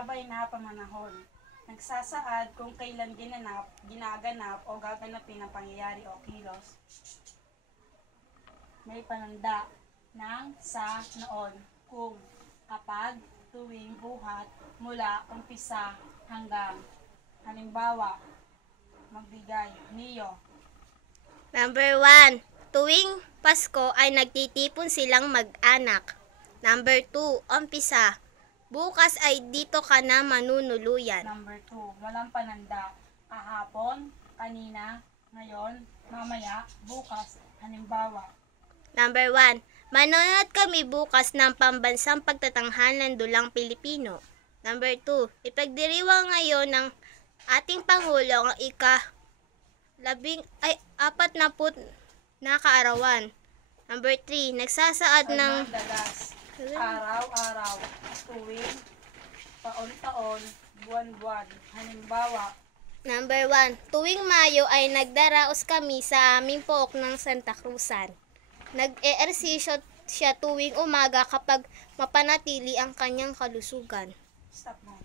mahabay na pamanahon. Nagsasaad kung kailan ginaganap o gaganapin ang pangyayari o kilos. May pananda ng sa noon kung, kapag, tuwing, buhat, mula, umpisa, hanggang. Halimbawa, magbigay, niyo. Number 1. Tuwing Pasko ay nagtitipon silang mag-anak. Number 2. Umpisa. Bukas ay dito ka na manunuluyan. Number 2, walang pananda. Kahapon, kanina, ngayon, mamaya, bukas. Halimbawa. Number 1. Manonood kami bukas ng pambansang pagtatanghal ng dulang Pilipino. Number 2. Ipagdiriwang ngayon ng ating Pangulo ang ika-40 na kaarawan. Number 3. Nagsasaad ng Dalas, araw-araw, tuwing, taon-taon, buwan-buwan. Halimbawa. Number 1. Tuwing Mayo ay nagdaraos kami sa aming pook ng Santa Cruzan. Nag-eehersisyo siya tuwing umaga kapag mapanatili ang kanyang kalusugan. Stop na.